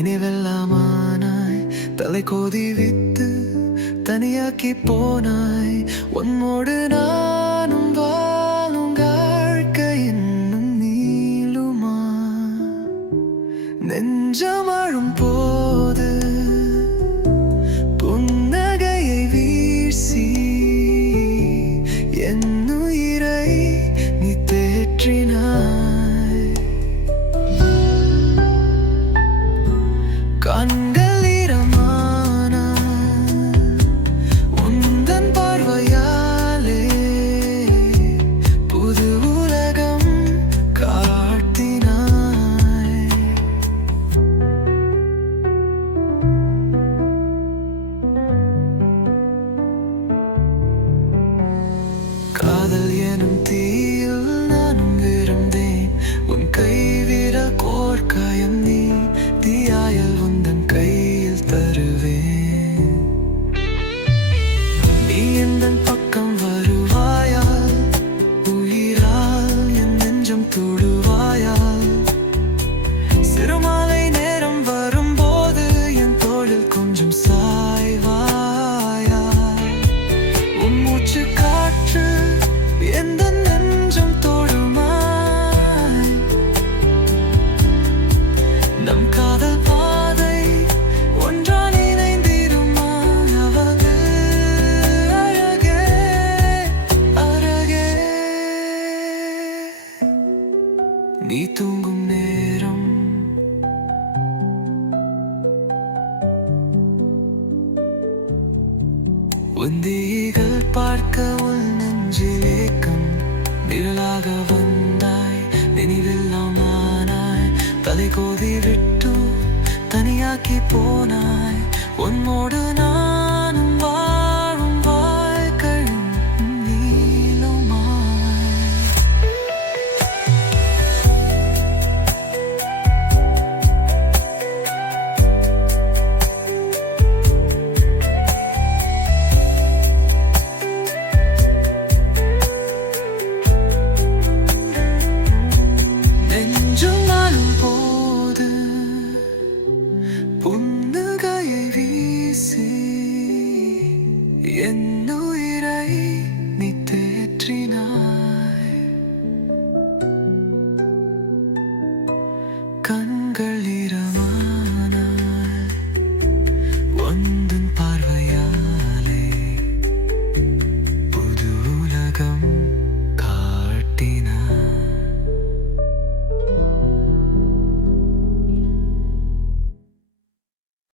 நினைவெல்லாமானாய் தலை கோதி வித்து தனியாக்கி போனாய். உன்னோடு நானும் வாழும் வாழ்க்கை இன்னும் நீளுமா? நெஞ்சமாழும் போது புன்னகையை வீசி என்னுயிரை நீ தேற்றினாய். கண்கள் ஈரமான உந்தன் பார்வையாலே புது உலகம் காட்டினாய். காதல் எனும் தீயில் நானும் விருந்தேன். உன் கைவிரல் கோர்க்காயம் நீ தீயாயல் உந்தன் கையில் தருவேன். நீ எந்தன் பக்கம் வருவாயால் உயிரால் என் நெஞ்சம் தொடுவாயால். சிறுமாலை நேரம் வரும்போது என் தோளில் கொஞ்சம் சாய்வாயால். உன் மூச்சு காற்று எந்த நெஞ்சம் தோடுமாய். நம் காதல் பாதை ஒன்றால் இணைந்திருமாவது. அழகே அழகே நீ தூங்கும் நேரம் உந்திகள் பார்க்க உள் நெஞ்சில் ஏக்கம். நிழலாக வந்தாய் நினைவெல்லாமானாய் தலை கோதி விட்டு தனியாக்கி போனாய். உன்னோடு நான்